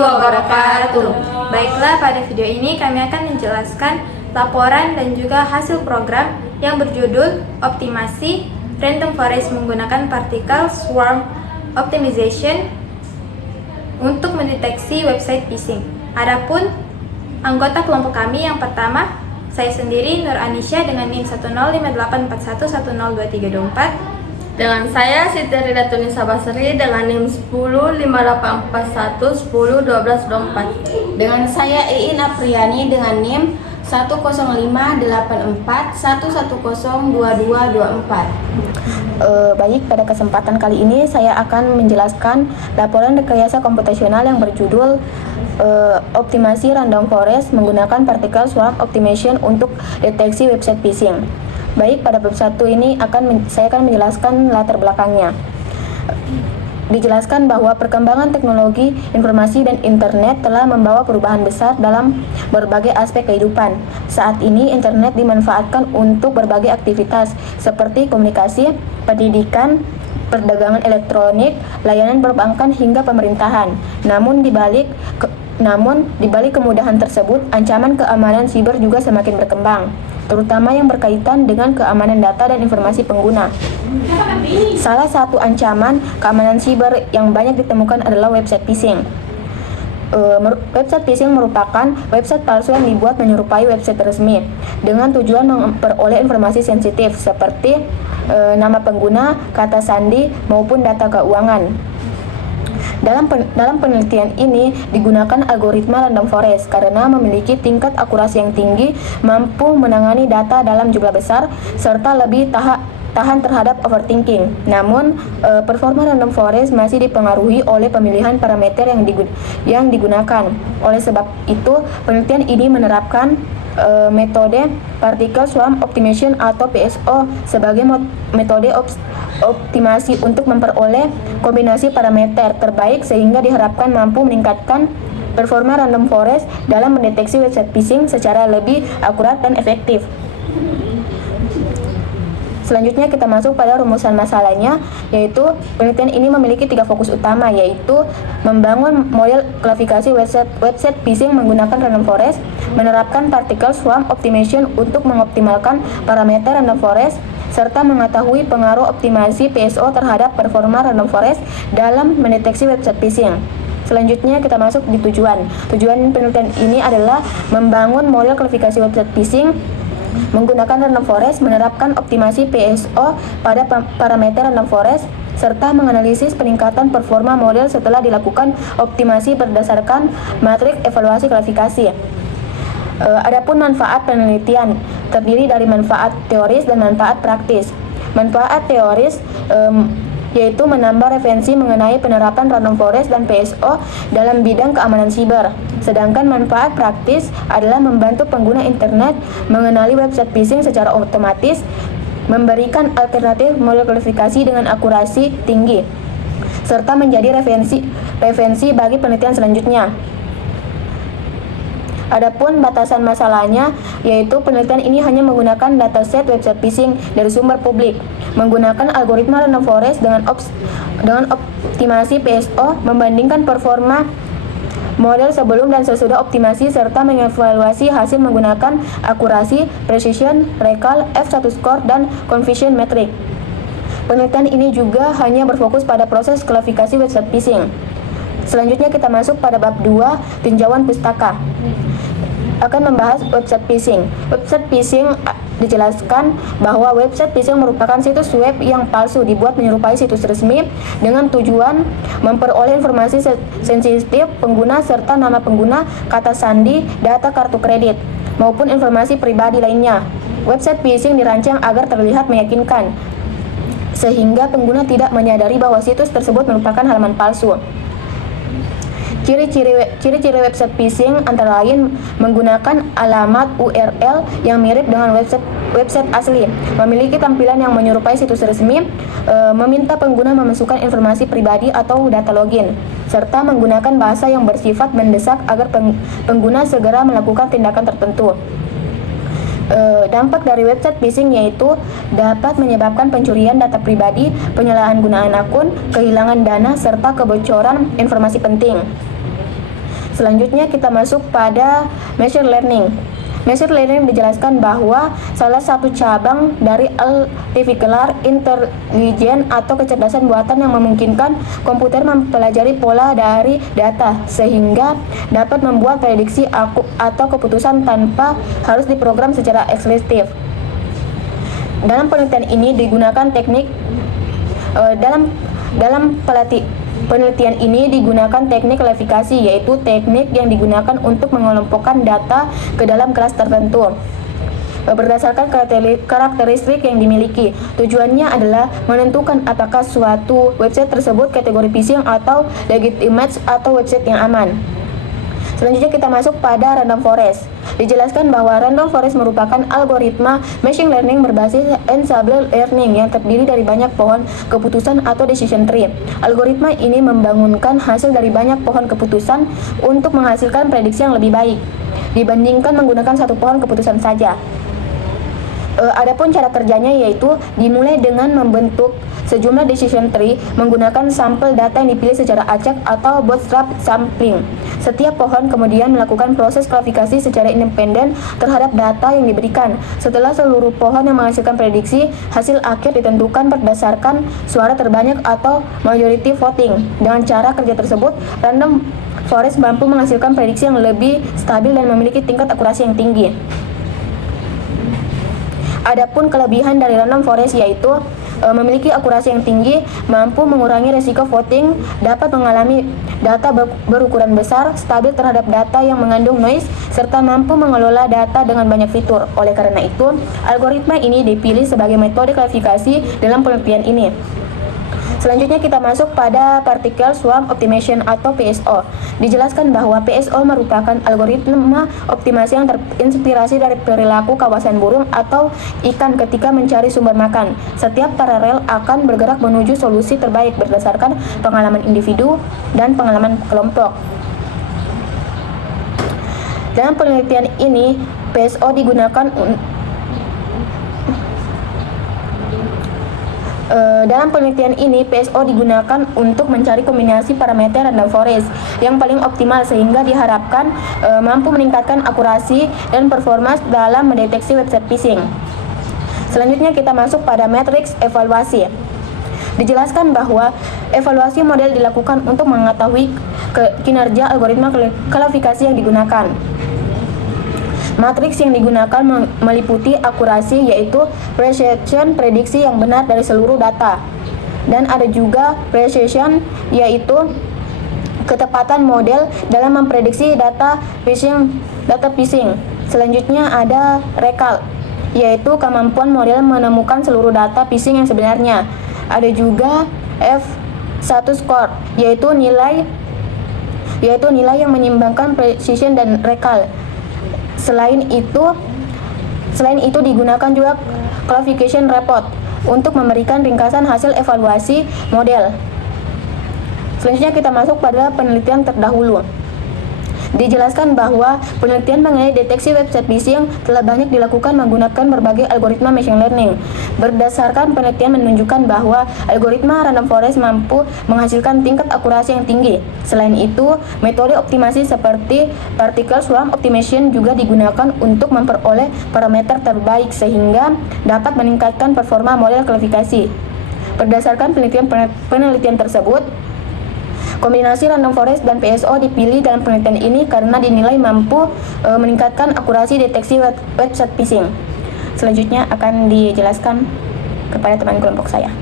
wabarakatuh. Baiklah, pada video ini kami akan menjelaskan laporan dan juga hasil program yang berjudul Optimasi Random Forest menggunakan Particle Swarm Optimization untuk mendeteksi website phishing. Adapun anggota kelompok kami yang pertama, saya sendiri Nur Anisha dengan NIM 10584110234. Dengan saya Siti Ridatuni Sabasri dengan NIM 105841101224. Dengan saya Iin Apriani dengan NIM 10584112224. Baik, pada kesempatan kali ini saya akan menjelaskan laporan rekayasa komputasional yang berjudul Optimasi Random Forest menggunakan Particle Swarm Optimization untuk deteksi website phishing. Baik, pada bab 1 ini saya akan menjelaskan latar belakangnya. Dijelaskan bahwa perkembangan teknologi informasi dan internet telah membawa perubahan besar dalam berbagai aspek kehidupan. Saat ini internet dimanfaatkan untuk berbagai aktivitas seperti komunikasi, pendidikan, perdagangan elektronik, layanan perbankan hingga pemerintahan. Namun di balik kemudahan tersebut, ancaman keamanan siber juga semakin berkembang, terutama yang berkaitan dengan keamanan data dan informasi pengguna. Salah satu ancaman keamanan siber yang banyak ditemukan adalah website phishing. Website phishing merupakan website palsu yang dibuat menyerupai website resmi dengan tujuan memperoleh informasi sensitif seperti nama pengguna, kata sandi, maupun data keuangan. Dalam penelitian ini digunakan algoritma random forest karena memiliki tingkat akurasi yang tinggi, mampu menangani data dalam jumlah besar, serta lebih tahan terhadap overthinking. Namun, performa random forest masih dipengaruhi oleh pemilihan parameter yang digunakan. Oleh sebab itu, penelitian ini menerapkan metode Particle Swarm Optimization atau PSO sebagai metode optimasi untuk memperoleh kombinasi parameter terbaik sehingga diharapkan mampu meningkatkan performa random forest dalam mendeteksi website phishing secara lebih akurat dan efektif. Selanjutnya kita masuk pada rumusan masalahnya, yaitu penelitian ini memiliki 3 fokus utama, yaitu membangun model klasifikasi website phishing menggunakan random forest, menerapkan particle swarm optimization untuk mengoptimalkan parameter random forest, serta mengetahui pengaruh optimasi PSO terhadap performa random forest dalam mendeteksi website phishing. Selanjutnya kita masuk di tujuan. Tujuan penelitian ini adalah membangun model klasifikasi website phishing menggunakan random forest, menerapkan optimasi PSO pada parameter random forest, serta menganalisis peningkatan performa model setelah dilakukan optimasi berdasarkan matriks evaluasi klasifikasi. Adapun manfaat penelitian terdiri dari manfaat teoris dan manfaat praktis. Manfaat teoris yaitu menambah referensi mengenai penerapan random forest dan PSO dalam bidang keamanan siber. Sedangkan manfaat praktis adalah membantu pengguna internet mengenali website phishing secara otomatis, memberikan alternatif model klasifikasi dengan akurasi tinggi, serta menjadi referensi bagi penelitian selanjutnya. Adapun batasan masalahnya, yaitu penelitian ini hanya menggunakan dataset website phishing dari sumber publik, menggunakan algoritma random forest dengan optimasi PSO, membandingkan performa model sebelum dan sesudah optimasi, serta mengevaluasi hasil menggunakan akurasi, precision, recall, F1 score, dan conversion metric. Penelitian ini juga hanya berfokus pada proses klasifikasi website phishing. Selanjutnya kita masuk pada bab 2, tinjauan pustaka. Akan membahas website phishing. Website phishing dijelaskan bahwa website phishing merupakan situs web yang palsu dibuat menyerupai situs resmi dengan tujuan memperoleh informasi sensitif pengguna serta nama pengguna, kata sandi, data kartu kredit, maupun informasi pribadi lainnya. Website phishing dirancang agar terlihat meyakinkan, sehingga pengguna tidak menyadari bahwa situs tersebut merupakan halaman palsu. Ciri-ciri website phishing antara lain menggunakan alamat URL yang mirip dengan website asli, memiliki tampilan yang menyerupai situs resmi, meminta pengguna memasukkan informasi pribadi atau data login, serta menggunakan bahasa yang bersifat mendesak agar pengguna segera melakukan tindakan tertentu. Dampak dari website phishing yaitu dapat menyebabkan pencurian data pribadi, penyalahgunaan akun, kehilangan dana, serta kebocoran informasi penting. Selanjutnya kita masuk pada machine learning. Machine learning dijelaskan bahwa salah satu cabang dari artificial intelligence atau kecerdasan buatan yang memungkinkan komputer mempelajari pola dari data sehingga dapat membuat prediksi atau keputusan tanpa harus diprogram secara eksplisit. Dalam penelitian ini digunakan teknik penelitian ini digunakan teknik klasifikasi, yaitu teknik yang digunakan untuk mengelompokkan data ke dalam kelas tertentu berdasarkan karakteristik yang dimiliki. Tujuannya adalah menentukan apakah suatu website tersebut kategori phishing atau legitimate atau website yang aman. Selanjutnya kita masuk pada random forest. Dijelaskan bahwa random forest merupakan algoritma machine learning berbasis ensemble learning yang terdiri dari banyak pohon keputusan atau decision tree. Algoritma ini membangunkan hasil dari banyak pohon keputusan untuk menghasilkan prediksi yang lebih baik dibandingkan menggunakan satu pohon keputusan saja. Adapun cara kerjanya yaitu dimulai dengan membentuk sejumlah decision tree menggunakan sampel data yang dipilih secara acak atau bootstrap sampling. Setiap pohon kemudian melakukan proses klasifikasi secara independen terhadap data yang diberikan. Setelah seluruh pohon yang menghasilkan prediksi, hasil akhir ditentukan berdasarkan suara terbanyak atau majority voting. Dengan cara kerja tersebut, random forest mampu menghasilkan prediksi yang lebih stabil dan memiliki tingkat akurasi yang tinggi. Adapun kelebihan dari random forest yaitu memiliki akurasi yang tinggi, mampu mengurangi risiko voting, dapat mengalami data berukuran besar, stabil terhadap data yang mengandung noise, serta mampu mengelola data dengan banyak fitur. Oleh karena itu, algoritma ini dipilih sebagai metode klasifikasi dalam penelitian ini. Selanjutnya kita masuk pada Particle Swarm Optimization atau PSO. Dijelaskan bahwa PSO merupakan algoritma optimasi yang terinspirasi dari perilaku kawasan burung atau ikan ketika mencari sumber makan. Setiap paralel akan bergerak menuju solusi terbaik berdasarkan pengalaman individu dan pengalaman kelompok. Dalam penelitian ini, PSO digunakan untuk mencari kombinasi parameter random forest yang paling optimal sehingga diharapkan mampu meningkatkan akurasi dan performa dalam mendeteksi website phishing. Selanjutnya kita masuk pada matriks evaluasi. Dijelaskan bahwa evaluasi model dilakukan untuk mengetahui kinerja algoritma klasifikasi yang digunakan. Matriks yang digunakan meliputi akurasi yaitu precision prediksi yang benar dari seluruh data. Dan ada juga precision yaitu ketepatan model dalam memprediksi data phishing. Selanjutnya ada recall yaitu kemampuan model menemukan seluruh data phishing yang sebenarnya. Ada juga F1 score yaitu nilai yang menyimbangkan precision dan recall. Selain itu digunakan juga classification report untuk memberikan ringkasan hasil evaluasi model. Selanjutnya kita masuk pada penelitian terdahulu. Dijelaskan bahwa penelitian mengenai deteksi website phishing telah banyak dilakukan menggunakan berbagai algoritma machine learning. Berdasarkan penelitian menunjukkan bahwa algoritma random forest mampu menghasilkan tingkat akurasi yang tinggi. Selain itu, metode optimasi seperti Particle Swarm Optimization juga digunakan untuk memperoleh parameter terbaik sehingga dapat meningkatkan performa model klasifikasi. Berdasarkan penelitian tersebut, kombinasi random forest dan PSO dipilih dalam penelitian ini karena dinilai mampu meningkatkan akurasi deteksi website phishing. Selanjutnya akan dijelaskan kepada teman kelompok saya.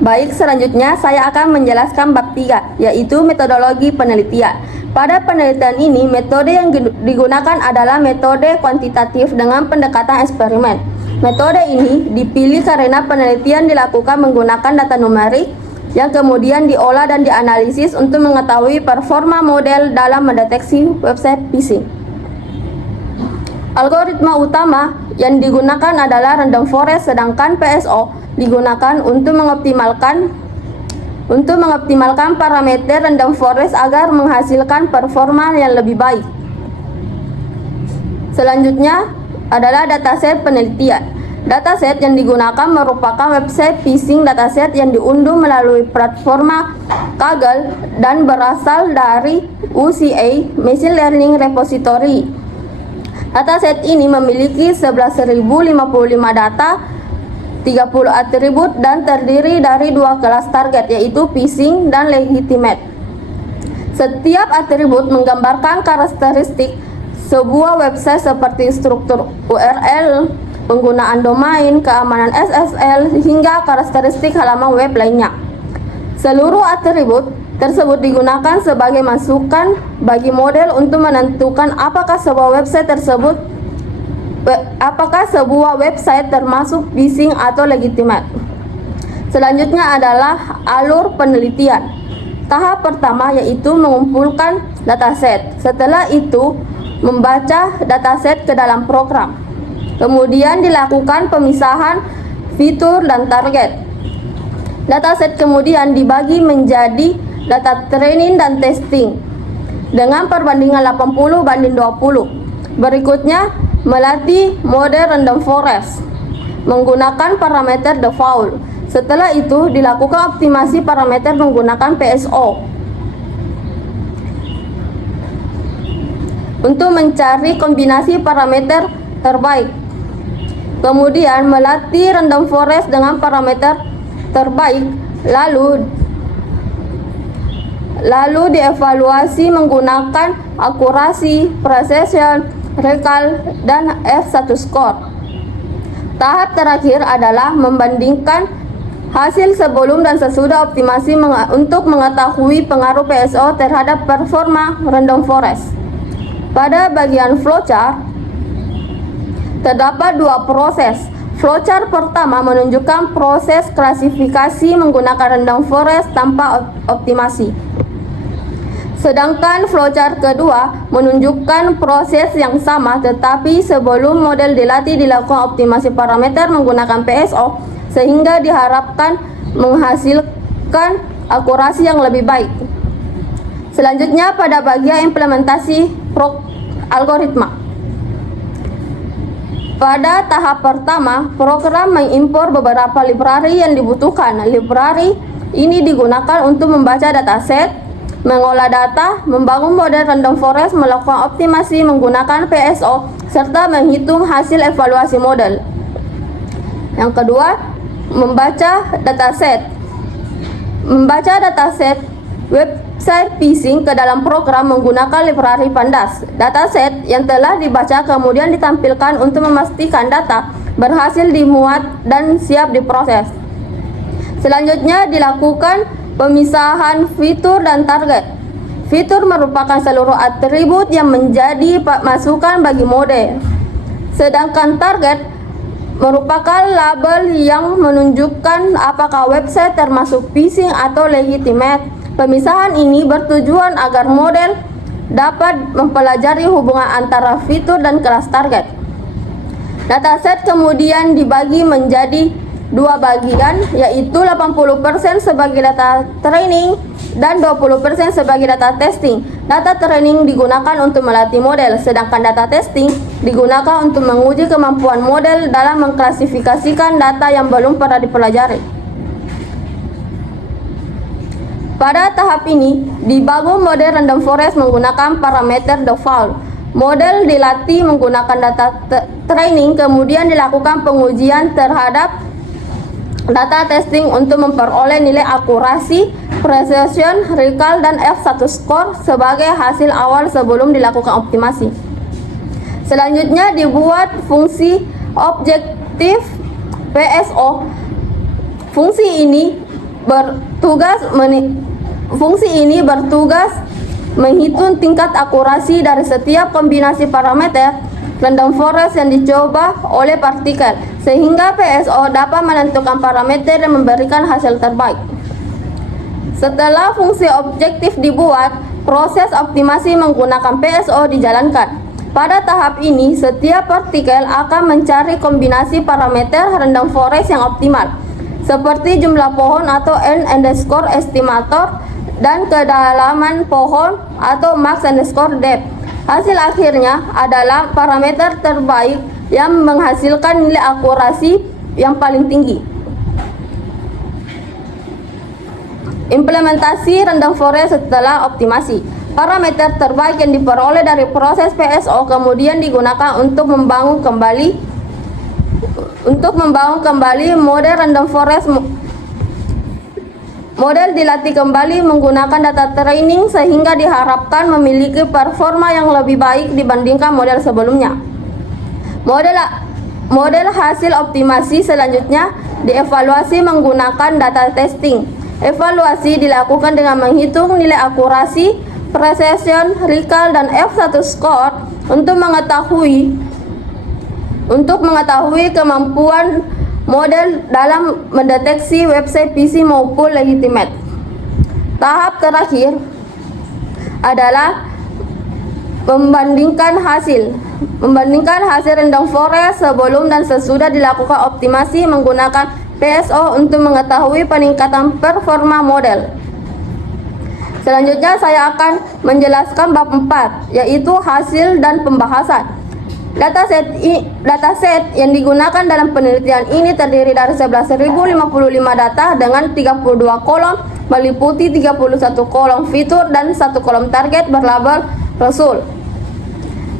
Baik, selanjutnya saya akan menjelaskan bab 3, yaitu metodologi penelitian. Pada penelitian ini, metode yang digunakan adalah metode kuantitatif dengan pendekatan eksperimen. Metode ini dipilih karena penelitian dilakukan menggunakan data numerik yang kemudian diolah dan dianalisis untuk mengetahui performa model dalam mendeteksi website phishing. Algoritma utama yang digunakan adalah random forest, sedangkan PSO digunakan untuk mengoptimalkan parameter random forest agar menghasilkan performa yang lebih baik. Selanjutnya adalah dataset penelitian. Dataset yang digunakan merupakan website phishing dataset yang diunduh melalui platform Kaggle dan berasal dari UCA Machine Learning Repository. Dataset ini memiliki 11.055 data, 30 atribut dan terdiri dari 2 kelas target, yaitu phishing dan legitimate. Setiap atribut menggambarkan karakteristik sebuah website seperti struktur URL, penggunaan domain, keamanan SSL, hingga karakteristik halaman web lainnya. Seluruh atribut tersebut digunakan sebagai masukan bagi model untuk menentukan apakah sebuah website termasuk phishing atau legitimate. Selanjutnya adalah alur penelitian. Tahap pertama yaitu mengumpulkan dataset. Setelah itu membaca dataset ke dalam program. Kemudian dilakukan pemisahan fitur dan target. Dataset kemudian dibagi menjadi data training dan testing dengan perbandingan 80:20. Berikutnya, melatih model random forest menggunakan parameter default. Setelah itu dilakukan optimasi parameter menggunakan PSO untuk mencari kombinasi parameter terbaik. Kemudian melatih random forest dengan parameter terbaik, lalu dievaluasi menggunakan akurasi, precision, recall, dan F1 score. Tahap terakhir adalah membandingkan hasil sebelum dan sesudah optimasi untuk mengetahui pengaruh PSO terhadap performa random forest. Pada bagian flowchart terdapat 2 proses. Flowchart pertama menunjukkan proses klasifikasi menggunakan random forest tanpa optimasi. Sedangkan flowchart kedua menunjukkan proses yang sama tetapi sebelum model dilatih dilakukan optimasi parameter menggunakan PSO sehingga diharapkan menghasilkan akurasi yang lebih baik. Selanjutnya pada bagian implementasi algoritma. Pada tahap pertama, program mengimpor beberapa library yang dibutuhkan. Library ini digunakan untuk membaca dataset, mengolah data, membangun model random forest, melakukan optimasi menggunakan PSO, serta menghitung hasil evaluasi model. Yang kedua, membaca dataset. Membaca dataset website phishing ke dalam program menggunakan library Pandas. Dataset yang telah dibaca kemudian ditampilkan untuk memastikan data berhasil dimuat dan siap diproses. Selanjutnya dilakukan pemisahan fitur dan target. Fitur merupakan seluruh atribut yang menjadi masukan bagi model. Sedangkan target merupakan label yang menunjukkan apakah website termasuk phishing atau legitimate. Pemisahan ini bertujuan agar model dapat mempelajari hubungan antara fitur dan kelas target. Dataset kemudian dibagi menjadi 2 bagian, yaitu 80% sebagai data training dan 20% sebagai data testing. Data training digunakan untuk melatih model, sedangkan data testing digunakan untuk menguji kemampuan model dalam mengklasifikasikan data yang belum pernah dipelajari. Pada tahap ini, dibangun model random forest menggunakan parameter default. Model dilatih menggunakan data training, kemudian dilakukan pengujian terhadap data testing untuk memperoleh nilai akurasi, precision, recall, dan F1 score sebagai hasil awal sebelum dilakukan optimasi. Selanjutnya dibuat fungsi objektif PSO. Fungsi ini bertugas menghitung tingkat akurasi dari setiap kombinasi parameter random forest yang dicoba oleh partikel, sehingga PSO dapat menentukan parameter dan memberikan hasil terbaik. Setelah fungsi objektif dibuat, proses optimasi menggunakan PSO dijalankan. Pada tahap ini, setiap partikel akan mencari kombinasi parameter random forest yang optimal, seperti jumlah pohon atau n_estimator dan kedalaman pohon atau max_depth. Hasil akhirnya adalah parameter terbaik yang menghasilkan nilai akurasi yang paling tinggi. Implementasi random forest setelah optimasi. Parameter terbaik yang diperoleh dari proses PSO kemudian digunakan untuk membangun kembali model random forest. Model dilatih kembali menggunakan data training sehingga diharapkan memiliki performa yang lebih baik dibandingkan model sebelumnya. Model hasil optimasi selanjutnya dievaluasi menggunakan data testing. Evaluasi dilakukan dengan menghitung nilai akurasi, precision, recall, dan F1 score untuk mengetahui kemampuan model dalam mendeteksi website phishing maupun legitimate. Tahap terakhir adalah membandingkan hasil random forest sebelum dan sesudah dilakukan optimasi menggunakan PSO untuk mengetahui peningkatan performa model. Selanjutnya saya akan menjelaskan bab 4, yaitu hasil dan pembahasan. Dataset yang digunakan dalam penelitian ini terdiri dari 11.055 data dengan 32 kolom meliputi 31 kolom fitur dan 1 kolom target berlabel Rasul.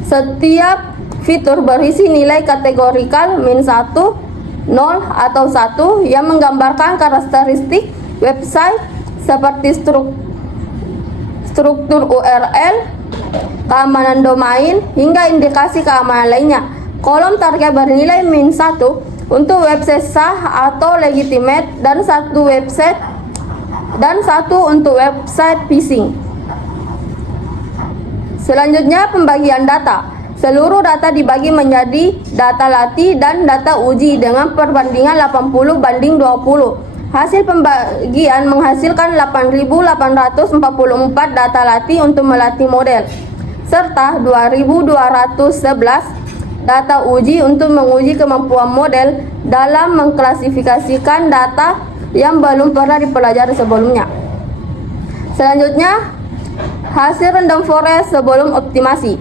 Setiap fitur berisi nilai kategorikal -1, 0, atau 1 yang menggambarkan karakteristik website seperti struktur URL, keamanan domain, hingga indikasi keamanan lainnya. Kolom target bernilai -1 untuk website sah atau legitimate dan 1 untuk website phishing. Selanjutnya pembagian data. Seluruh data dibagi menjadi data latih dan data uji dengan perbandingan 80:20. Hasil pembagian menghasilkan 8.844 data latih untuk melatih model, serta 2.211 data uji untuk menguji kemampuan model dalam mengklasifikasikan data yang belum pernah dipelajari sebelumnya. Selanjutnya, hasil random forest sebelum optimasi.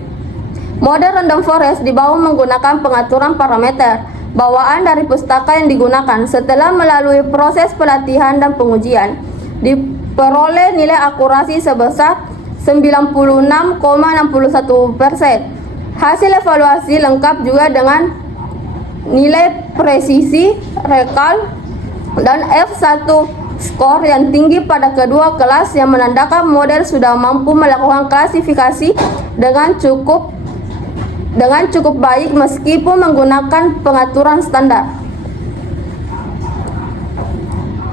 Model random forest dibangun menggunakan pengaturan parameter bawaan dari pustaka yang digunakan. Setelah melalui proses pelatihan dan pengujian, diperoleh nilai akurasi sebesar 96,61%. Hasil evaluasi lengkap juga dengan nilai presisi, recall, dan F1 skor yang tinggi pada kedua kelas yang menandakan model sudah mampu melakukan klasifikasi dengan cukup baik meskipun menggunakan pengaturan standar.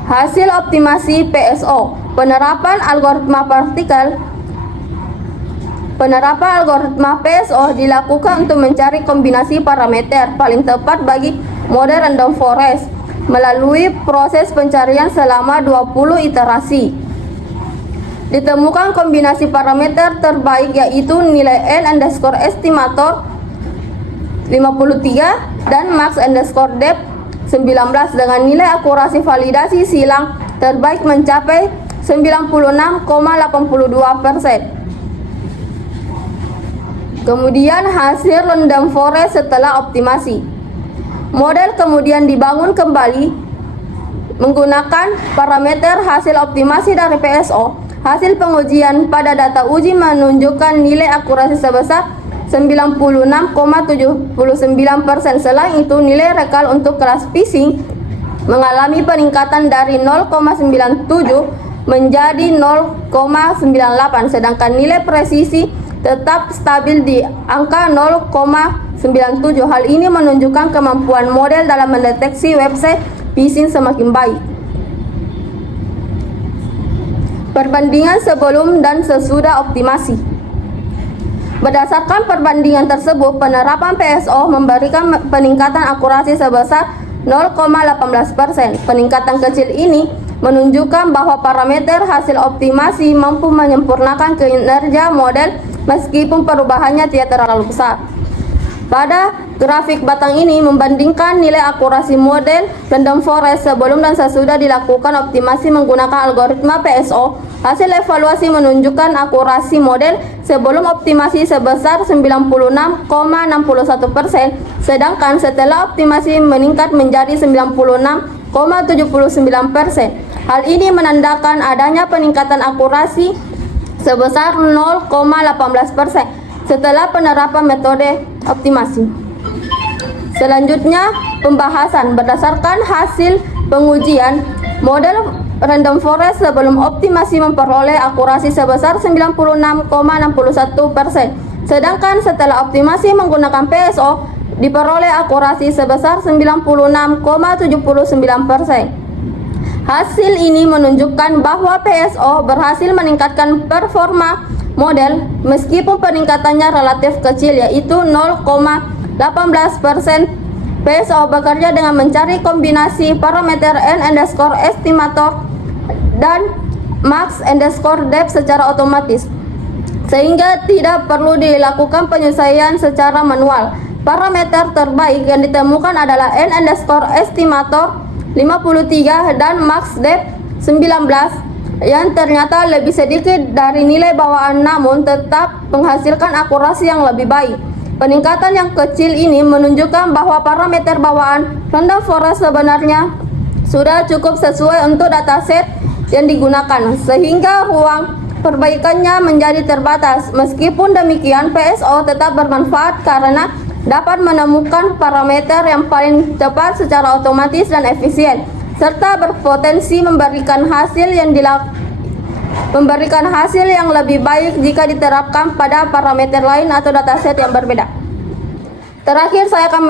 Hasil optimasi PSO. Penerapan algoritma PSO dilakukan untuk mencari kombinasi parameter paling tepat bagi model random forest melalui proses pencarian selama 20 iterasi. Ditemukan kombinasi parameter terbaik yaitu nilai N_estimator 53 dan max_depth 19 dengan nilai akurasi validasi silang terbaik mencapai 96,82%. Kemudian hasil random forest setelah optimasi. Model kemudian dibangun kembali menggunakan parameter hasil optimasi dari PSO. Hasil pengujian pada data uji menunjukkan nilai akurasi sebesar 96,79%. Selain itu, nilai recall untuk kelas phishing mengalami peningkatan dari 0,97 menjadi 0,98, sedangkan nilai presisi tetap stabil di angka 0,97. Hal ini menunjukkan kemampuan model dalam mendeteksi website phishing semakin baik. Perbandingan sebelum dan sesudah optimasi. Berdasarkan perbandingan tersebut, penerapan PSO memberikan peningkatan akurasi sebesar 0,18%. Peningkatan kecil ini menunjukkan bahwa parameter hasil optimasi mampu menyempurnakan kinerja model meskipun perubahannya tidak terlalu besar. Selanjutnya, hasil optimasi PSO. Berdasarkan perbandingan tersebut, penerapan PSO memberikan peningkatan akurasi sebesar 0,18%. Peningkatan kecil ini menunjukkan bahwa parameter hasil optimasi mampu menyempurnakan kinerja model meskipun perubahannya tidak terlalu besar. Pada grafik batang ini membandingkan nilai akurasi model random forest sebelum dan sesudah dilakukan optimasi menggunakan algoritma PSO. Hasil evaluasi menunjukkan akurasi model sebelum optimasi sebesar 96,61%, sedangkan setelah optimasi meningkat menjadi 96,79%. Hal ini menandakan adanya peningkatan akurasi sebesar 0,18% setelah penerapan metode optimasi. Selanjutnya, pembahasan berdasarkan hasil pengujian model random forest sebelum optimasi memperoleh akurasi sebesar 96,61%, sedangkan setelah optimasi menggunakan PSO diperoleh akurasi sebesar 96,79%. Hasil ini menunjukkan bahwa PSO berhasil meningkatkan performa model meskipun peningkatannya relatif kecil, yaitu 0,18%. PSO bekerja dengan mencari kombinasi parameter n_estimator dan max_depth secara otomatis, sehingga tidak perlu dilakukan penyesuaian secara manual. Parameter terbaik yang ditemukan adalah n_estimator 53 dan max_depth 19 yang ternyata lebih sedikit dari nilai bawaan namun tetap menghasilkan akurasi yang lebih baik. Peningkatan yang kecil ini menunjukkan bahwa parameter bawaan random forest sebenarnya sudah cukup sesuai untuk dataset yang digunakan, sehingga ruang perbaikannya menjadi terbatas. Meskipun demikian, PSO tetap bermanfaat karena dapat menemukan parameter yang paling tepat secara otomatis dan efisien, serta berpotensi memberikan hasil yang lebih baik jika diterapkan pada parameter lain atau dataset yang berbeda. Terakhir, saya akan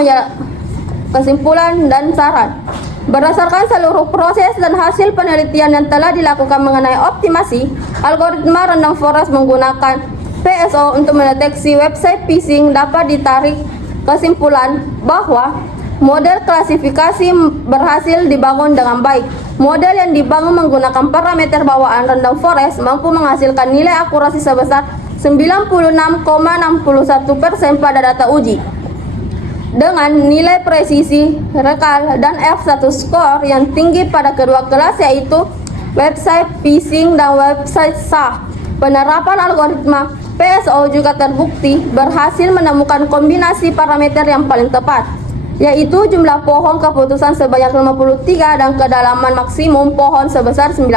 kesimpulan dan saran. Berdasarkan seluruh proses dan hasil penelitian yang telah dilakukan mengenai optimasi algoritma random forest menggunakan PSO untuk mendeteksi website phishing, dapat ditarik kesimpulan bahwa model klasifikasi berhasil dibangun dengan baik. Model yang dibangun menggunakan parameter bawaan random forest mampu menghasilkan nilai akurasi sebesar 96,61% pada data uji, dengan nilai presisi, rekal, dan F1 score yang tinggi pada kedua kelas, yaitu website phishing dan website sah. Penerapan algoritma PSO juga terbukti berhasil menemukan kombinasi parameter yang paling tepat, yaitu jumlah pohon keputusan sebanyak 53 dan kedalaman maksimum pohon sebesar 19.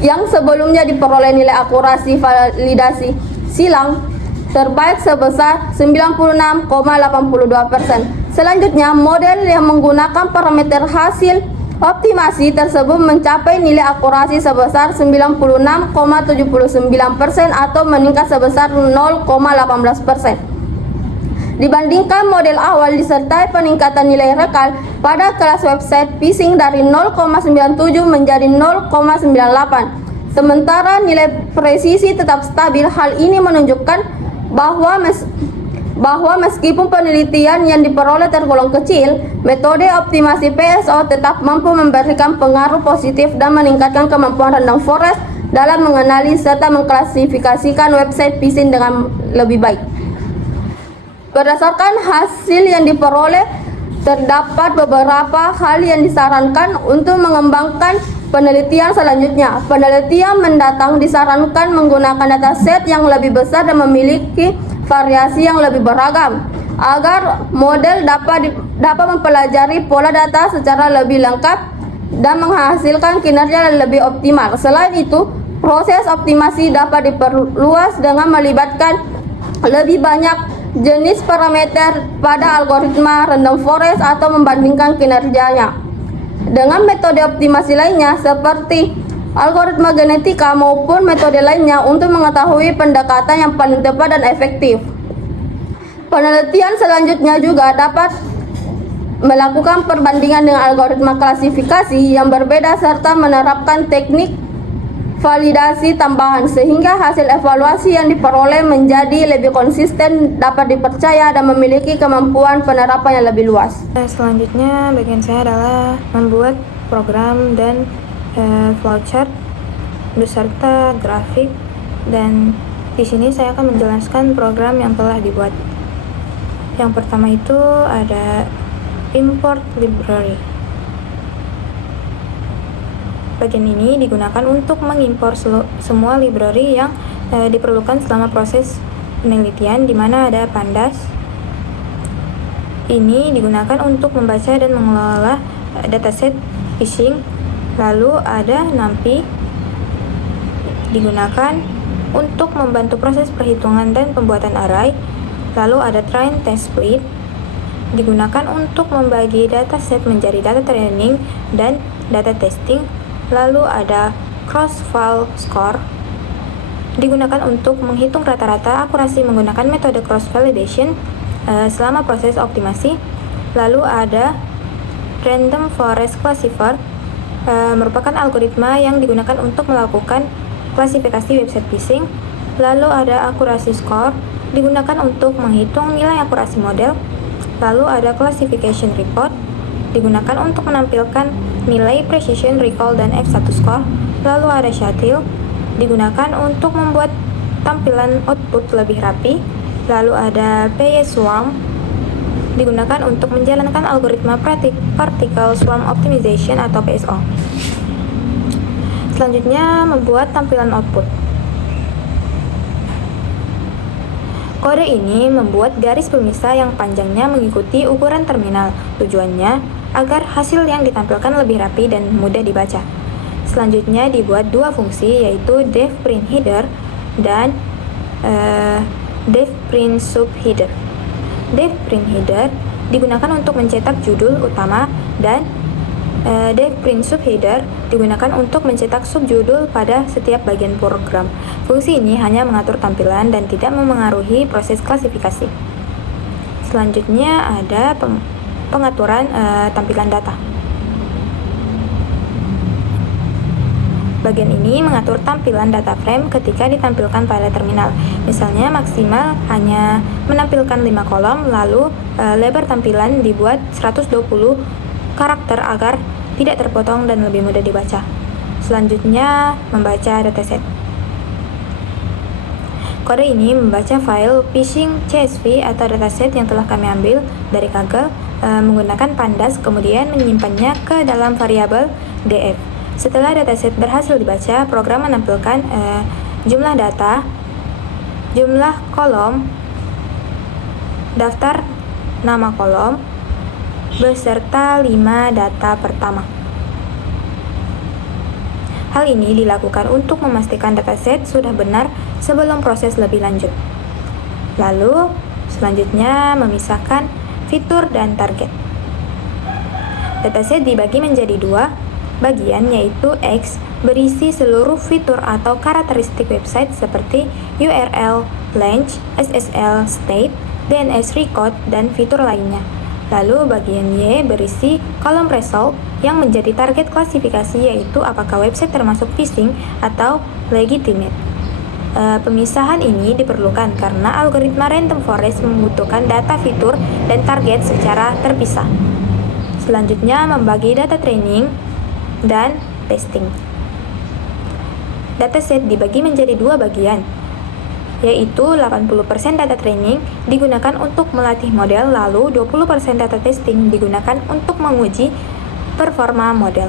Yang sebelumnya diperoleh nilai akurasi validasi silang terbaik sebesar 96,82%. Selanjutnya, model yang menggunakan parameter hasil optimasi tersebut mencapai nilai akurasi sebesar 96,79% atau meningkat sebesar 0,18%. Dibandingkan model awal disertai peningkatan nilai rekal pada kelas website phishing dari 0,97 menjadi 0,98. Sementara nilai presisi tetap stabil. Hal ini menunjukkan bahwa meskipun penelitian yang diperoleh tergolong kecil, metode optimasi PSO tetap mampu memberikan pengaruh positif dan meningkatkan kemampuan random forest dalam mengenali serta mengklasifikasikan website phishing dengan lebih baik. Berdasarkan hasil yang diperoleh, terdapat beberapa hal yang disarankan untuk mengembangkan penelitian selanjutnya. Penelitian mendatang disarankan menggunakan dataset yang lebih besar dan memiliki variasi yang lebih beragam, agar model dapat mempelajari pola data secara lebih lengkap dan menghasilkan kinerja yang lebih optimal. Selain itu, proses optimasi dapat diperluas dengan melibatkan lebih banyak jenis parameter pada algoritma random forest atau membandingkan kinerjanya dengan metode optimasi lainnya seperti algoritma genetika maupun metode lainnya untuk mengetahui pendekatan yang paling tepat dan efektif. Penelitian selanjutnya juga dapat melakukan perbandingan dengan algoritma klasifikasi yang berbeda serta menerapkan teknik validasi tambahan sehingga hasil evaluasi yang diperoleh menjadi lebih konsisten, dapat dipercaya, dan memiliki kemampuan penerapan yang lebih luas. Selanjutnya bagian saya adalah membuat program dan flowchart beserta grafik dan Di sini saya akan menjelaskan program yang telah dibuat. Yang pertama itu ada import library. Bagian ini digunakan untuk mengimpor semua library yang diperlukan selama proses penelitian, di mana ada pandas. Ini digunakan untuk membaca dan mengelola dataset phishing. Lalu ada NumPy, digunakan untuk membantu proses perhitungan dan pembuatan array. Lalu ada train test split, digunakan untuk membagi dataset menjadi data training dan data testing. Lalu ada cross-file score, digunakan untuk menghitung rata-rata akurasi menggunakan metode cross-validation selama proses optimasi. Lalu ada random forest classifier, merupakan algoritma yang digunakan untuk melakukan klasifikasi website phishing. Lalu ada accuracy score, digunakan untuk menghitung nilai akurasi model. Lalu ada classification report, digunakan untuk menampilkan nilai precision recall dan F1 score. Lalu ada shuttle, digunakan untuk membuat tampilan output lebih rapi. Lalu ada PS Swarm, digunakan untuk menjalankan algoritma particle swarm optimization atau PSO. Selanjutnya, membuat tampilan output. Kode ini membuat garis pemisah yang panjangnya mengikuti ukuran terminal. Tujuannya agar hasil yang ditampilkan lebih rapi dan mudah dibaca. Selanjutnya dibuat dua fungsi, yaitu devPrintHeader dan devPrintSubHeader. devPrintHeader digunakan untuk mencetak judul utama dan devPrintSubHeader digunakan untuk mencetak subjudul pada setiap bagian program. Fungsi ini hanya mengatur tampilan dan tidak memengaruhi proses klasifikasi. Selanjutnya ada pengaturan tampilan data. Bagian ini mengatur tampilan data frame ketika ditampilkan pada terminal. Misalnya maksimal hanya menampilkan 5 kolom, lalu lebar tampilan dibuat 120 karakter agar tidak terpotong dan lebih mudah dibaca. Selanjutnya, membaca dataset. Kode ini membaca file phishing CSV atau dataset yang telah kami ambil dari Kaggle menggunakan pandas, kemudian menyimpannya ke dalam variabel df. Setelah dataset berhasil dibaca, program menampilkan jumlah data, jumlah kolom, daftar nama kolom, beserta 5 data pertama. Hal ini dilakukan untuk memastikan dataset sudah benar sebelum proses lebih lanjut. Lalu, selanjutnya memisahkan fitur dan target. Dataset dibagi menjadi 2 bagian, yaitu X berisi seluruh fitur atau karakteristik website seperti URL, length, SSL, state, DNS record, dan fitur lainnya. Lalu bagian Y berisi kolom result yang menjadi target klasifikasi, yaitu apakah website termasuk phishing atau legitimate. Pemisahan ini diperlukan karena algoritma random forest membutuhkan data fitur dan target secara terpisah. Selanjutnya, membagi data training dan testing. Dataset dibagi menjadi 2 bagian, yaitu 80% data training digunakan untuk melatih model, lalu 20% data testing digunakan untuk menguji performa model.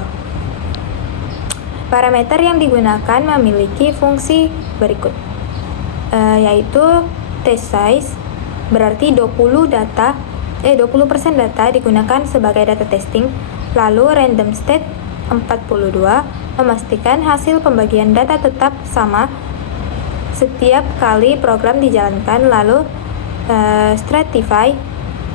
Parameter yang digunakan memiliki fungsi berikut, yaitu test size, berarti 20% data digunakan sebagai data testing, lalu random state 42, memastikan hasil pembagian data tetap sama setiap kali program dijalankan, lalu stratify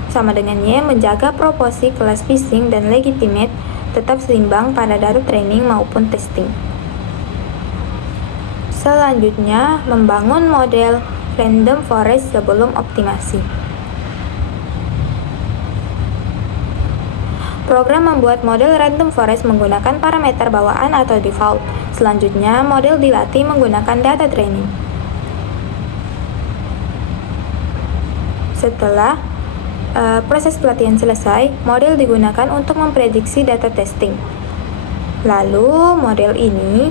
sama dengan Y, menjaga proporsi kelas phishing dan legitimate tetap seimbang pada data training maupun testing. Selanjutnya, membangun model random forest sebelum optimasi. Program membuat model random forest menggunakan parameter bawaan atau default. Selanjutnya, model dilatih menggunakan data training. Setelah proses pelatihan selesai, model digunakan untuk memprediksi data testing. Lalu, model ini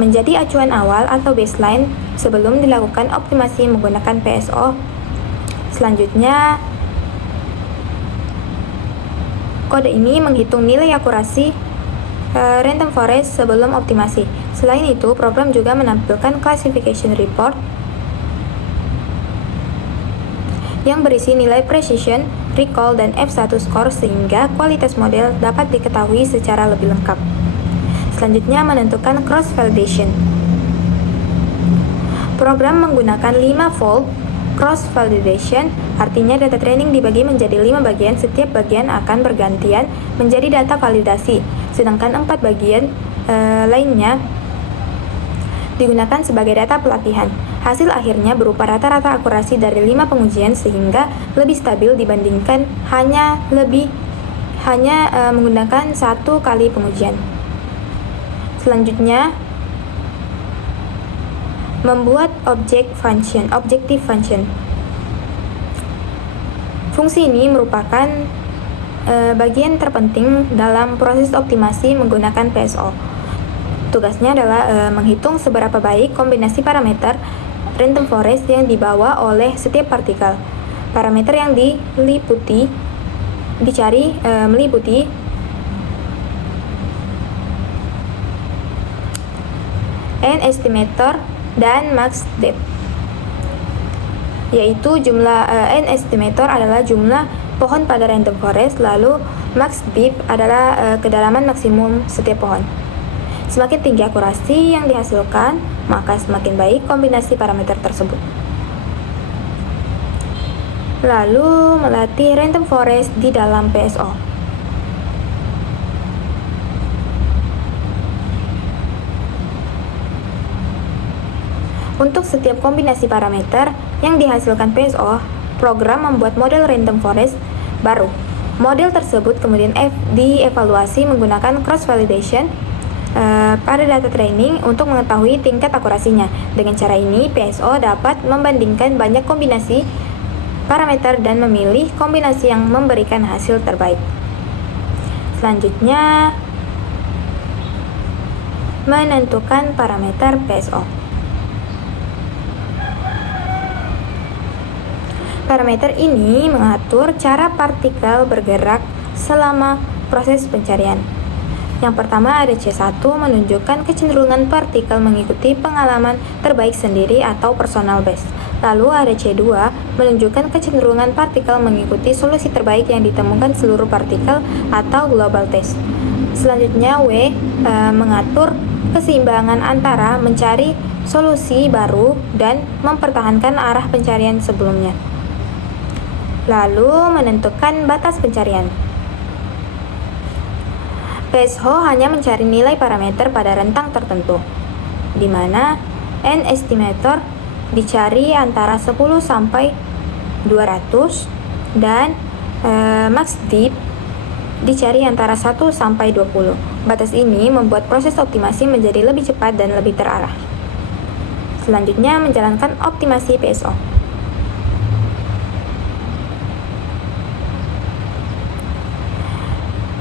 menjadi acuan awal atau baseline sebelum dilakukan optimasi menggunakan PSO. Selanjutnya, kode ini menghitung nilai akurasi random forest sebelum optimasi. Selain itu, program juga menampilkan classification report yang berisi nilai precision, recall, dan F1 score sehingga kualitas model dapat diketahui secara lebih lengkap. Selanjutnya, menentukan cross validation. Program menggunakan 5-fold cross validation, artinya data training dibagi menjadi 5 bagian. Setiap bagian akan bergantian menjadi data validasi, sedangkan 4 bagian lainnya digunakan sebagai data pelatihan. Hasil akhirnya berupa rata-rata akurasi dari 5 pengujian sehingga lebih stabil dibandingkan hanya menggunakan 1 kali pengujian. Selanjutnya, membuat objective function. Fungsi ini merupakan bagian terpenting dalam proses optimasi menggunakan PSO. Tugasnya adalah menghitung seberapa baik kombinasi parameter random forest yang dibawa oleh setiap partikel. Parameter yang meliputi n estimator dan max depth, yaitu jumlah n estimator adalah jumlah pohon pada random forest, lalu max depth adalah kedalaman maksimum setiap pohon. Semakin tinggi akurasi yang dihasilkan, maka semakin baik kombinasi parameter tersebut. Lalu, melatih random forest di dalam PSO. Untuk setiap kombinasi parameter yang dihasilkan PSO, program membuat model random forest baru. Model tersebut kemudian dievaluasi menggunakan cross validation pada data training untuk mengetahui tingkat akurasinya. Dengan cara ini, PSO dapat membandingkan banyak kombinasi parameter dan memilih kombinasi yang memberikan hasil terbaik. Selanjutnya, menentukan parameter PSO. Parameter ini mengatur cara partikel bergerak selama proses pencarian. Yang pertama ada C1, menunjukkan kecenderungan partikel mengikuti pengalaman terbaik sendiri atau personal best. Lalu ada C2, menunjukkan kecenderungan partikel mengikuti solusi terbaik yang ditemukan seluruh partikel atau global test. Selanjutnya W, mengatur keseimbangan antara mencari solusi baru dan mempertahankan arah pencarian sebelumnya. Lalu menentukan batas pencarian. PSO hanya mencari nilai parameter pada rentang tertentu, di mana n estimator dicari antara 10 sampai 200 dan max depth dicari antara 1 sampai 20. Batas ini membuat proses optimasi menjadi lebih cepat dan lebih terarah. Selanjutnya, menjalankan optimasi PSO.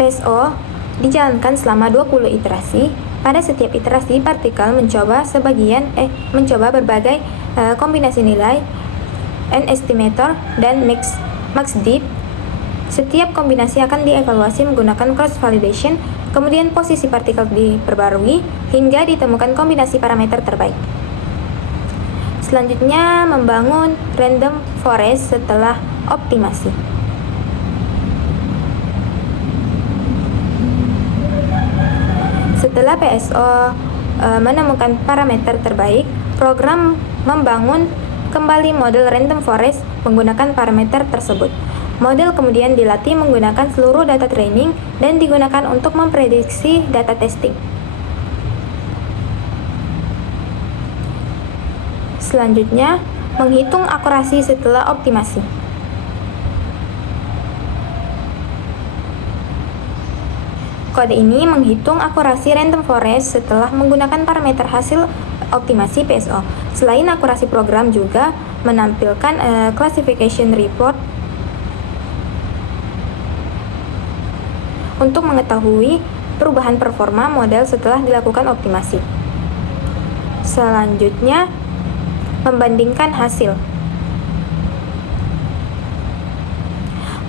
PSO dijalankan selama 20 iterasi. Pada setiap iterasi, partikel mencoba berbagai kombinasi nilai n estimator dan max depth. Setiap kombinasi akan dievaluasi menggunakan cross validation, kemudian posisi partikel diperbarui hingga ditemukan kombinasi parameter terbaik. Selanjutnya, membangun random forest setelah optimasi. Setelah PSO menemukan parameter terbaik, program membangun kembali model random forest menggunakan parameter tersebut. Model kemudian dilatih menggunakan seluruh data training dan digunakan untuk memprediksi data testing. Selanjutnya, menghitung akurasi setelah optimasi. Kode ini menghitung akurasi random forest setelah menggunakan parameter hasil optimasi PSO. Selain akurasi, program juga menampilkan classification report untuk mengetahui perubahan performa model setelah dilakukan optimasi. Selanjutnya, membandingkan hasil.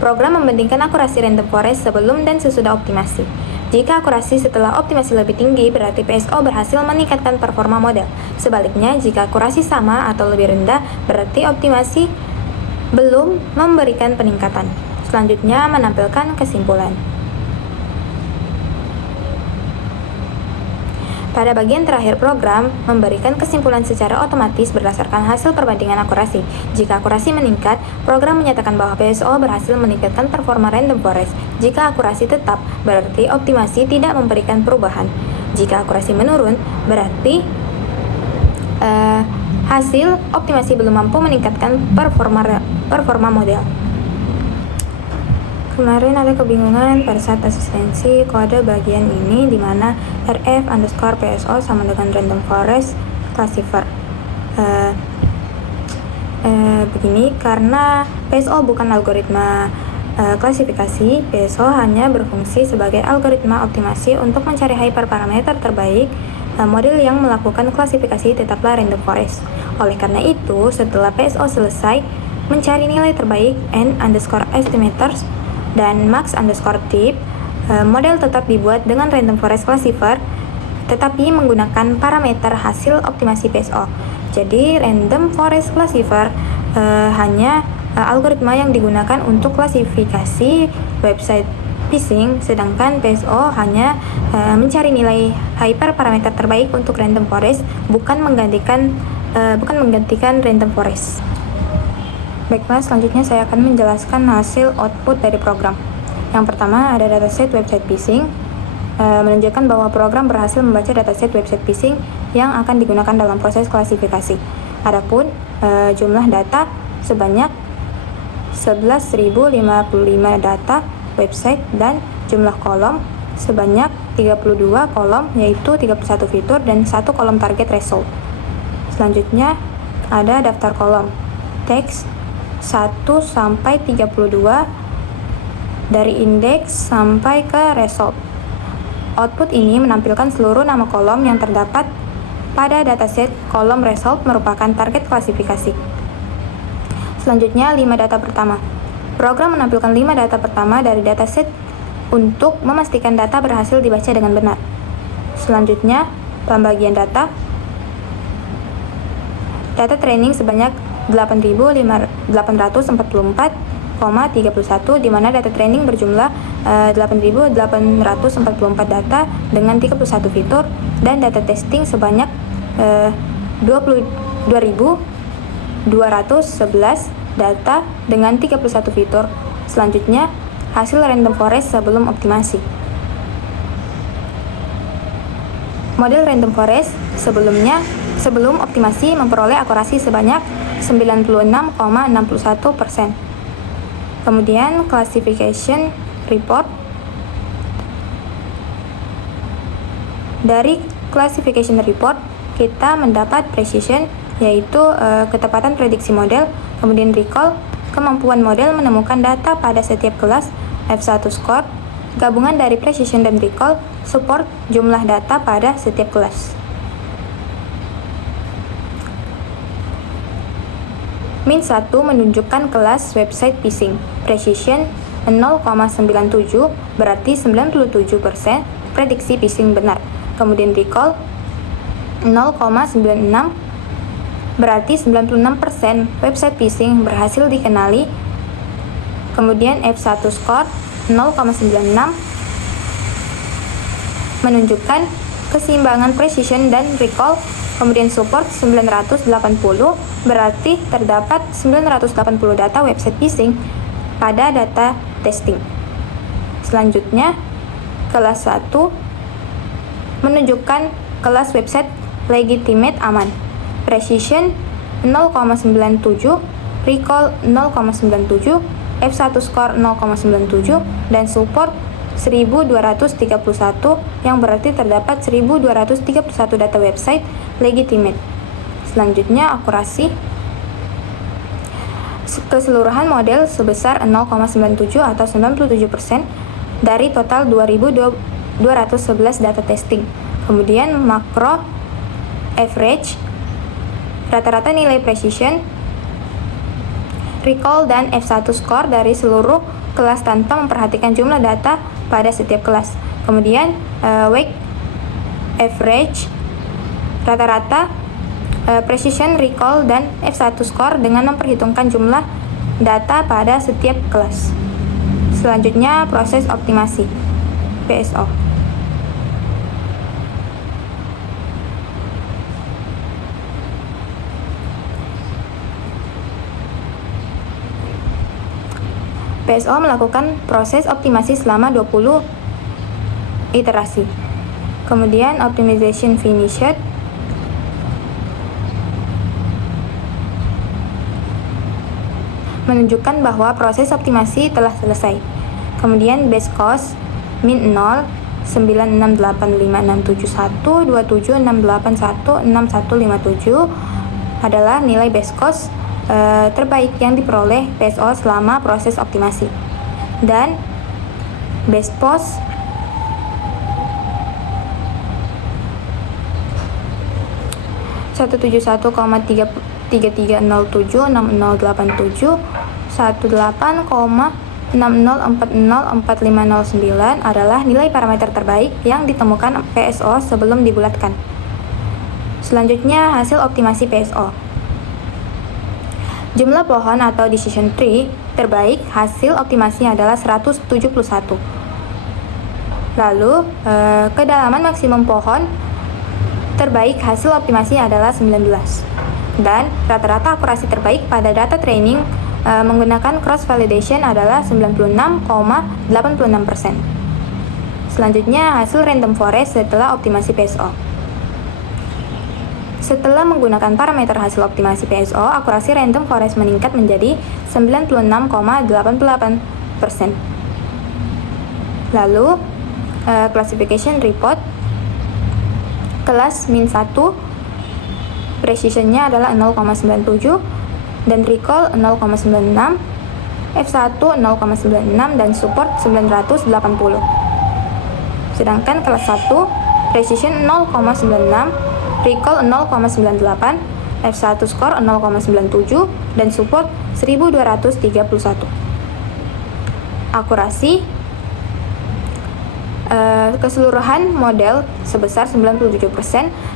Program membandingkan akurasi random forest sebelum dan sesudah optimasi. Jika akurasi setelah optimasi lebih tinggi, berarti PSO berhasil meningkatkan performa model. Sebaliknya, jika akurasi sama atau lebih rendah, berarti optimasi belum memberikan peningkatan. Selanjutnya, menampilkan kesimpulan. Pada bagian terakhir program, memberikan kesimpulan secara otomatis berdasarkan hasil perbandingan akurasi. Jika akurasi meningkat, program menyatakan bahwa PSO berhasil meningkatkan performa random forest. Jika akurasi tetap, berarti optimasi tidak memberikan perubahan. Jika akurasi menurun, berarti hasil optimasi belum mampu meningkatkan performa model. Kemarin ada kebingungan pada saat asistensi kode bagian ini di mana rf_PSO sama dengan random forest classifier. Begini, karena PSO bukan algoritma klasifikasi, PSO hanya berfungsi sebagai algoritma optimasi untuk mencari hyperparameter terbaik model yang melakukan klasifikasi tetaplah random forest. Oleh karena itu, setelah PSO selesai mencari nilai terbaik n_estimators dan max_tip, model tetap dibuat dengan random forest classifier tetapi menggunakan parameter hasil optimasi PSO. Jadi random forest classifier hanya algoritma yang digunakan untuk klasifikasi website phishing, sedangkan PSO hanya mencari nilai hyperparameter terbaik untuk random forest, bukan menggantikan random forest. Baiklah, selanjutnya saya akan menjelaskan hasil output dari program. Yang pertama ada dataset website phishing, menunjukkan bahwa program berhasil membaca dataset website phishing yang akan digunakan dalam proses klasifikasi. Adapun jumlah data sebanyak 11.055 data website dan jumlah kolom sebanyak 32 kolom, yaitu 31 fitur dan 1 kolom target result. Selanjutnya ada daftar kolom teks 1 sampai 32 dari indeks sampai ke result. Output ini menampilkan seluruh nama kolom yang terdapat pada dataset kolom result merupakan target klasifikasi. Selanjutnya 5 data pertama. Program menampilkan 5 data pertama dari dataset untuk memastikan data berhasil dibaca dengan benar. Selanjutnya pembagian data. Data training sebanyak 8.844,31, di mana data training berjumlah 8.844 data dengan 31 fitur, dan data testing sebanyak 22.211 data dengan 31 fitur. Selanjutnya hasil random forest sebelum optimasi. Model random forest sebelum optimasi memperoleh akurasi sebanyak 96,61%. Kemudian classification report. Dari classification report kita mendapat precision, yaitu ketepatan prediksi model, kemudian recall, kemampuan model menemukan data pada setiap kelas, F1 score, gabungan dari precision dan recall, support jumlah data pada setiap kelas. Min1 menunjukkan kelas website phishing, precision 0,97 berarti 97% prediksi phishing benar. Kemudian recall 0,96 berarti 96% website phishing berhasil dikenali. Kemudian F1 score 0,96 menunjukkan keseimbangan precision dan recall. Kemudian support 980 berarti terdapat 980 data website phishing pada data testing. Selanjutnya kelas 1 menunjukkan kelas website legitimate aman, precision 0,97, recall 0,97, F1 score 0,97, dan support 1231, yang berarti terdapat 1231 data website legitimate. Selanjutnya akurasi. Keseluruhan model sebesar 0,97 atau 97% dari total 2211 data testing. Kemudian makro average rata-rata nilai precision, recall, dan F1 score dari seluruh kelas tanpa memperhatikan jumlah data pada setiap kelas. Kemudian weight average, rata-rata, precision, recall, dan F1 score dengan memperhitungkan jumlah data pada setiap kelas. Selanjutnya proses optimasi PSO. PSO melakukan proses optimasi selama 20 iterasi. Kemudian optimization finished. Menunjukkan bahwa proses optimasi telah selesai. Kemudian base cost min 0 96856276127616157 adalah nilai base cost terbaik yang diperoleh PSO selama proses optimasi. Dan base cost adalah nilai parameter terbaik yang ditemukan PSO sebelum dibulatkan. Selanjutnya hasil optimasi PSO. Jumlah pohon atau decision tree terbaik hasil optimasi adalah 171. Lalu kedalaman maksimum pohon terbaik hasil optimasi adalah 19. Dan rata-rata akurasi terbaik pada data training menggunakan cross validation adalah 96,86%. Selanjutnya hasil random forest setelah optimasi PSO. Setelah menggunakan parameter hasil optimasi PSO, akurasi random forest meningkat menjadi 96,88%. Lalu classification report kelas min 1 precisionnya adalah 0,97 dan recall 0,96, F1 0,96 dan support 980. Sedangkan kelas 1 precision 0,96, recall 0,98, F1 score 0,97 dan support 1231. Akurasi keseluruhan model sebesar 97%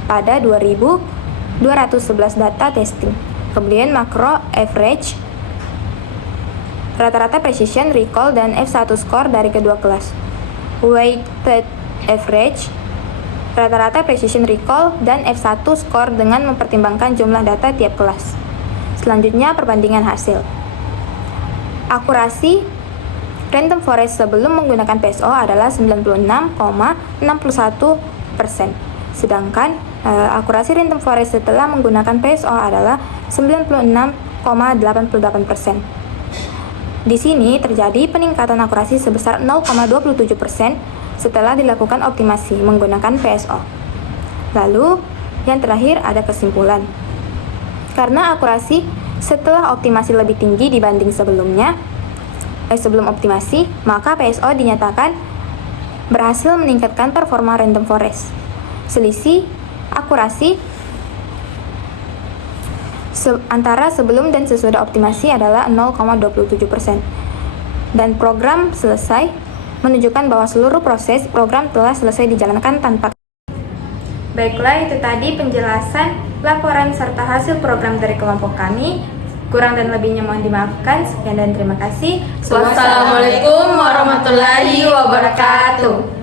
pada 2211 data testing. Kemudian makro average, rata-rata precision, recall, dan F1 score dari kedua kelas. Weighted average, rata-rata precision, recall, dan F1 score dengan mempertimbangkan jumlah data tiap kelas. Selanjutnya perbandingan hasil. Akurasi random forest sebelum menggunakan PSO adalah 96,61%. Sedangkan akurasi random forest setelah menggunakan PSO adalah 96,88%. Di sini terjadi peningkatan akurasi sebesar 0,27% setelah dilakukan optimasi menggunakan PSO. Lalu, yang terakhir ada kesimpulan. Karena akurasi setelah optimasi lebih tinggi dibanding sebelum optimasi, maka PSO dinyatakan berhasil meningkatkan performa random forest. Selisih akurasi antara sebelum dan sesudah optimasi adalah 0,27%. Dan program selesai menunjukkan bahwa seluruh proses program telah selesai dijalankan tanpa. Baiklah, itu tadi penjelasan, laporan, serta hasil program dari kelompok kami. Kurang dan lebihnya mohon dimaafkan. Sekian dan terima kasih. Wassalamualaikum warahmatullahi wabarakatuh.